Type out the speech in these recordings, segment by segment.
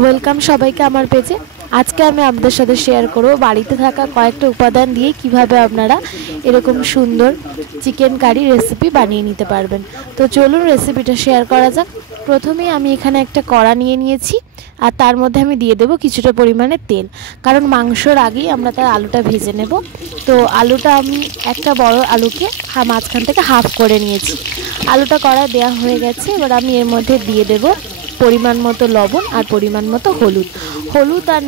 Welcome সবাইকে আমার পেজে। আজকে আমি আপনাদের সাথে শেয়ার করব বাড়িতে থাকা কয়েকটা উপাদান দিয়ে কিভাবে আপনারা এরকম সুন্দর চিকেন কারি রেসিপি বানিয়ে নিতে পারবেন। তো চলুন রেসিপিটা শেয়ার করা যাক। প্রথমেই আমি এখানে একটা কড়া নিয়ে নিয়েছি আর তার মধ্যে আমি দিয়ে দেব কিছুটা পরিমাণে তেল, কারণ মাংসর আগেই আমরা তার আলুটা ভেজে নেব। তো আলুটা আমি একটা বড় আলুকে মাঝখান থেকে হাফ করে নিয়েছি। আলুটা কড়ায় দেওয়া হয়ে গেছে। এবার আমি এর মধ্যে দিয়ে দেব পরিমাণ মতো লবণ আর পরিমাণ মতো হলুদ। হলুদ আর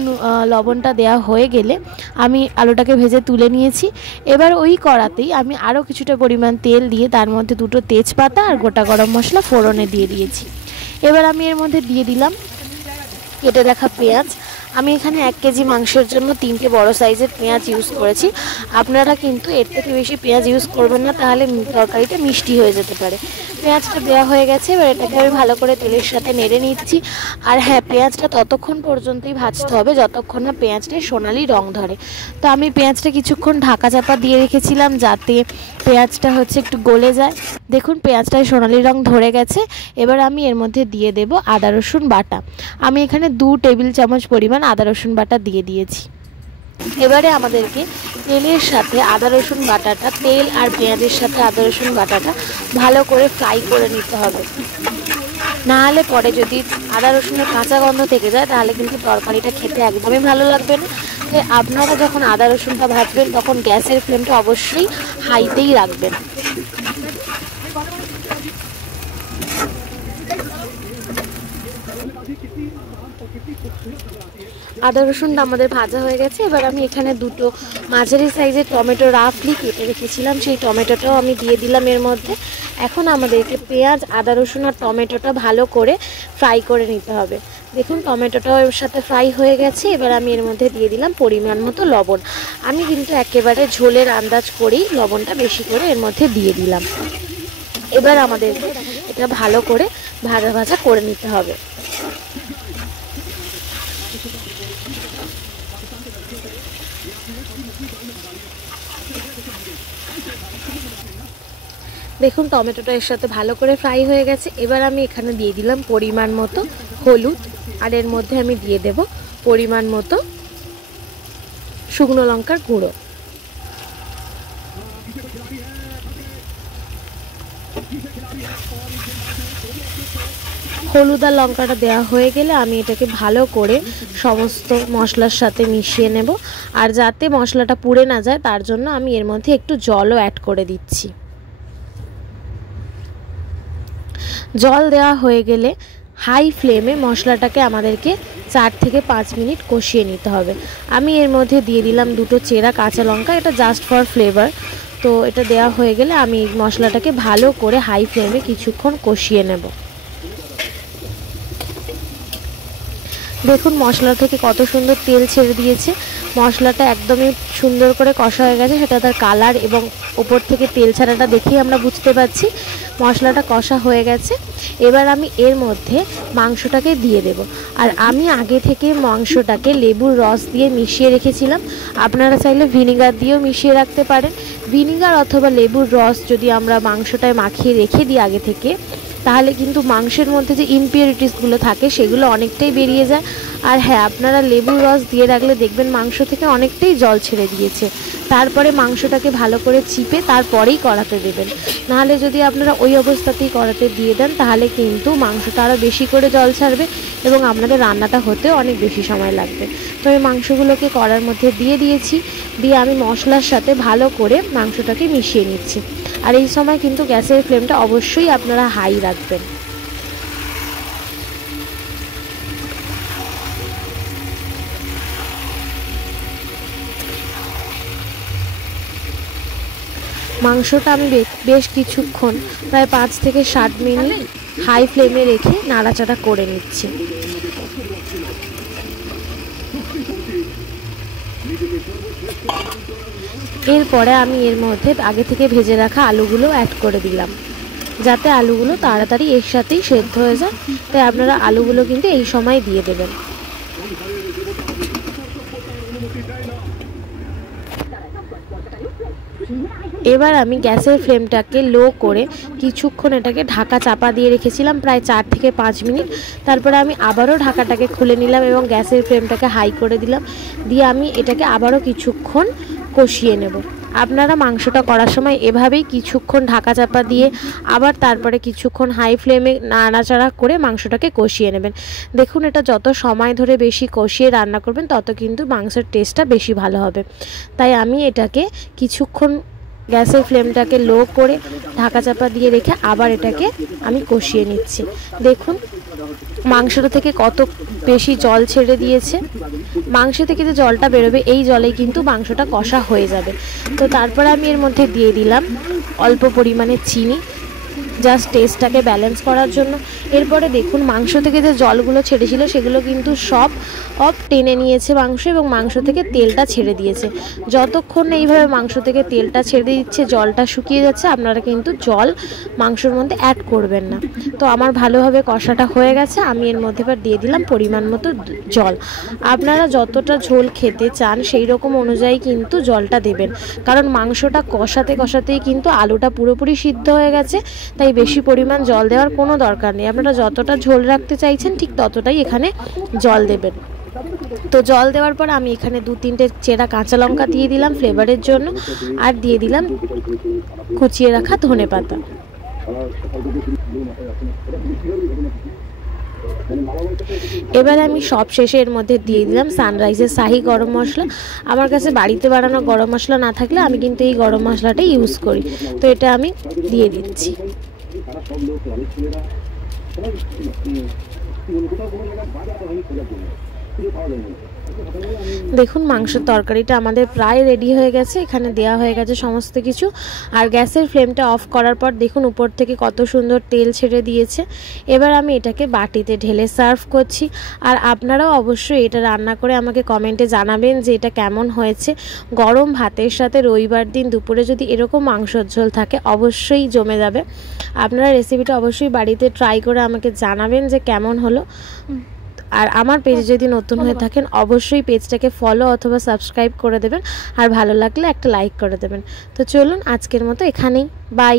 লবণটা দেওয়া হয়ে গেলে আমি আলুটাকে ভেজে তুলে নিয়েছি। এবার ওই কড়াতেই আমি আরও কিছুটা পরিমাণ তেল দিয়ে তার মধ্যে দুটো তেজপাতা আর গোটা গরম মশলা ফোড়নে দিয়ে দিয়েছি। এবার আমি এর মধ্যে দিয়ে দিলাম কেটে রাখা পেঁয়াজ। আমি এখানে 1 কেজি মাংসের জন্য 3টে বড় সাইজের পেঁয়াজ ইউজ করেছি। আপনারা কিন্তু এর থেকে বেশি পেঁয়াজ ইউজ করবেন না, তাহলে তরকারিটা মিষ্টি হয়ে যেতে পারে। পেঁয়াজটা দেওয়া হয়ে গেছে। এবার এটাকে আমি ভালো করে তেলের সাথে নেড়ে নিচ্ছি। আর হ্যাঁ, পেঁয়াজটা ততক্ষণ পর্যন্তই ভাজতে হবে যতক্ষণ না পেঁয়াজটায় সোনালি রং ধরে। তো আমি পেঁয়াজটা কিছুক্ষণ ঢাকা চাপা দিয়ে রেখেছিলাম যাতে পেঁয়াজটা একটু গলে যায়। দেখুন পেঁয়াজটায় সোনালি রং ধরে গেছে। এবার আমি এর মধ্যে দিয়ে দেব আদা রসুন বাটা। আমি এখানে 2 টেবিল চামচ পরিমাণ আদা রসুন বাটা দিয়ে দিয়েছি। এবারে আমাদেরকে তেলের সাথে আদা রসুন বাটাটা, তেল আর পেঁয়াজের সাথে আদা রসুন বাটাটা ভালো করে ফ্রাই করে নিতে হবে। নাহলে পরে যদি আদা রসুনের কাঁচা গন্ধ থেকে যায় তাহলে কিন্তু তরকারিটা খেতে একদমই ভালো লাগবে না। তাই আপনারা যখন আদা রসুনটা ভাজবেন তখন গ্যাসের ফ্লেমটা অবশ্যই হাইতেই রাখবেন। আদা রসুনটা আমাদের ভাজা হয়ে গেছে। এবার আমি এখানে 2টো মাঝারি সাইজের টমেটো রাফলি কেটে রেখেছিলাম, সেই টমেটোটাও আমি দিয়ে দিলাম এর মধ্যে। এখন আমাদেরকে পেঁয়াজ, আদা রসুন আর টমেটোটা ভালো করে ফ্রাই করে নিতে হবে। দেখুন টমেটোটাও এর সাথে ফ্রাই হয়ে গেছে। এবার আমি এর মধ্যে দিয়ে দিলাম পরিমাণ মতো লবণ। আমি কিন্তু একেবারে ঝোলের আন্দাজ করেই লবণটা বেশি করে এর মধ্যে দিয়ে দিলাম। এবার আমাদেরকে এটা ভালো করে ভাজা ভাজা করে নিতে হবে। দেখুন টমেটোটা এর সাথে ভালো করে ফ্রাই হয়ে গেছে। এবার আমি এখানে দিয়ে দিলাম পরিমাণ মতো হলুদ আর এর মধ্যে আমি দিয়ে দেব পরিমাণ মতো শুকনো লঙ্কার গুঁড়ো। হলুদ আর লঙ্কাটা দেওয়া হয়ে গেলে আমি এটাকে ভালো করে সমস্ত মশলার সাথে মিশিয়ে নেব। আর যাতে মশলাটা পুড়ে না যায় তার জন্য আমি এর মধ্যে একটু জলও অ্যাড করে দিচ্ছি। জল দেওয়া হয়ে গেলে হাই ফ্লেমে মশলাটাকে আমাদেরকে 4 থেকে 5 মিনিট কষিয়ে নিতে হবে। আমি এর মধ্যে দিয়ে দিলাম 2টো চেরা কাঁচা লঙ্কা, এটা জাস্ট ফর ফ্লেভার। তো এটা দেওয়া হয়ে গেলে আমি মশলাটাকে ভালো করে হাই ফ্লেমে কিছুক্ষণ কষিয়ে নেব। দেখুন মশলা থেকে কত সুন্দর তেল ছেড়ে দিয়েছে। মশলাটা একদমই সুন্দর করে কষা হয়ে গেছে, সেটা তার কালার এবং ওপর থেকে তেল ছাড়াটা দেখেই আমরা বুঝতে পারছি মশলাটা কষা হয়ে গেছে। এবার আমি এর মধ্যে মাংসটাকে দিয়ে দেব। আর আমি আগে থেকে মাংসটাকে লেবুর রস দিয়ে মিশিয়ে রেখেছিলাম। আপনারা চাইলে ভিনিগার দিয়েও মিশিয়ে রাখতে পারেন। ভিনিগার অথবা লেবুর রস যদি আমরা মাংসটায় মাখিয়ে রেখে দিই আগে থেকে, তাহলে কিন্তু মাংসের মধ্যে যে ইমপিউরিটিসগুলো থাকে সেগুলো অনেকটাই বেরিয়ে যায়। আর হ্যাঁ, আপনারা লেবুর রস দিয়ে রাখলে দেখবেন মাংস থেকে অনেকটাই জল ছেড়ে দিয়েছে। তারপরে মাংসটাকে ভালো করে চিপে তারপরেই কড়াতে দেবেন। নাহলে যদি আপনারা ওই অবস্থাতেই কড়াতে দিয়ে দেন তাহলে কিন্তু মাংসটা আরও বেশি করে জল ছাড়বে এবং আপনাদের রান্নাটা হতেও অনেক বেশি সময় লাগবে। তো এই মাংসগুলোকে কড়ার মধ্যে দিয়ে দিয়েছি, দিয়ে আমি মশলার সাথে ভালো করে মাংসটাকে মিশিয়ে নিচ্ছি। আর এই সময় কিন্তু গ্যাসের ফ্লেমটা অবশ্যই আপনারা হাই রাখবেন। মাংসটা আমি বেশ কিছুক্ষণ প্রায় 5 থেকে 7 মিনিট হাই ফ্লেমে রেখে নাড়াচাড়া করে নিচ্ছি। এরপরে আমি এর মধ্যে আগে থেকে ভেজে রাখা আলুগুলো অ্যাড করে দিলাম যাতে আলুগুলো তাড়াতাড়ি এর সাথেই সেদ্ধ হয়ে যায়। তাই আপনারা আলুগুলো কিন্তু এই সময় দিয়ে দেবেন। এবার আমি গ্যাসের ফ্লেমটাকে লো করে কিছুক্ষণ এটাকে ঢাকা চাপা দিয়ে রেখেছিলাম প্রায় 4 থেকে 5 মিনিট। তারপরে আমি আবারও ঢাকাটাকে খুলে নিলাম এবং গ্যাসের ফ্লেমটাকে হাই করে দিলাম, দিয়ে আমি এটাকে আবারও কিছুক্ষণ কষিয়ে নেব। আপনারা মাংসটা করার সময় এভাবেই কিছুক্ষণ ঢাকা চাপা দিয়ে আবার তারপরে কিছুক্ষণ হাই ফ্লেমে নাড়াচাড়া করে মাংসটাকে কষিয়ে নেবেন। দেখুন, এটা যত সময় ধরে বেশি কষিয়ে রান্না করবেন তত কিন্তু মাংসের টেস্টটা বেশি ভালো হবে। তাই আমি এটাকে কিছুক্ষণ গ্যাসের ফ্লেমটাকে লো করে ঢাকা চাপা দিয়ে রেখে আবার এটাকে আমি কষিয়ে নিচ্ছি। দেখুন মাংসটা থেকে কত বেশি জল ছেড়ে দিয়েছে। মাংস থেকে যে জলটা বেরোবে এই জলেই কিন্তু মাংসটা কষা হয়ে যাবে। তো তারপরে আমি এর মধ্যে দিয়ে দিলাম অল্প পরিমাণে চিনি, জাস্ট টেস্টটাকে ব্যালেন্স করার জন্য। এরপরে দেখুন মাংস থেকে যে জলগুলো ছেড়েছিল সেগুলো কিন্তু সব টেনে নিয়েছে মাংস, এবং মাংস থেকে তেলটা ছেড়ে দিয়েছে। যতক্ষণ না এইভাবে মাংস থেকে তেলটা ছেড়ে দিচ্ছে, জলটা শুকিয়ে যাচ্ছে, আপনারা কিন্তু জল মাংসের মধ্যে অ্যাড করবেন না। তো আমার ভালোভাবে কষাটা হয়ে গেছে, আমি এর মধ্যে এবার দিয়ে দিলাম পরিমাণ মতো জল। আপনারা যতটা ঝোল খেতে চান সেই রকম অনুযায়ী কিন্তু জলটা দেবেন, কারণ মাংসটা কষাতে কষাতেই কিন্তু আলুটা পুরোপুরি সিদ্ধ হয়ে গেছে, তাই বেশি পরিমাণ জল দেওয়ার কোনো দরকার নেই। আপনারা যতটা ঝোল রাখতে চাইছেন ঠিক ততটাই এখানে জল দেবেন। তো জল দেওয়ার পর আমি এখানে 2-3টে চেরা কাঁচা লঙ্কা দিয়ে দিলাম ফ্লেভারের জন্য, আর দিয়ে দিলাম কুচিয়ে রাখা ধনেপাতা। এবার আমি সব শেষে এর মধ্যে দিয়ে দিলাম সানরাইজের শাহি গরম মশলা। আমার কাছে বাড়িতে বানানো গরম মশলা না থাকলে আমি কিন্তু এই গরম মশলাটাই ইউজ করি। তো এটা আমি দিয়ে দিচ্ছি। দেখুন মাংসের তরকারিটা আমাদের প্রায় রেডি হয়ে গেছে, এখানে দেওয়া হয়ে গেছে সমস্ত কিছু। আর গ্যাসের ফ্লেমটা অফ করার পর দেখুন উপর থেকে কত সুন্দর তেল ছেড়ে দিয়েছে। এবার আমি এটাকে বাটিতে ঢেলে সার্ভ করছি। আর আপনারাও অবশ্যই এটা রান্না করে আমাকে কমেন্টে জানাবেন যে এটা কেমন হয়েছে। গরম ভাতের সাথে রবিবার দিন দুপুরে যদি এরকম মাংসের ঝোল থাকে অবশ্যই জমে যাবে। আপনারা রেসিপিটা অবশ্যই বাড়িতে ট্রাই করে আমাকে জানাবেন যে কেমন হলো। আর আমার পেজে যদি নতুন হয়ে থাকেন অবশ্যই পেজটাকে ফলো অথবা সাবস্ক্রাইব করে দেবেন, আর ভালো লাগলে একটা লাইক করে দেবেন। তো চলুন আজকের মতো এখানেই, বাই।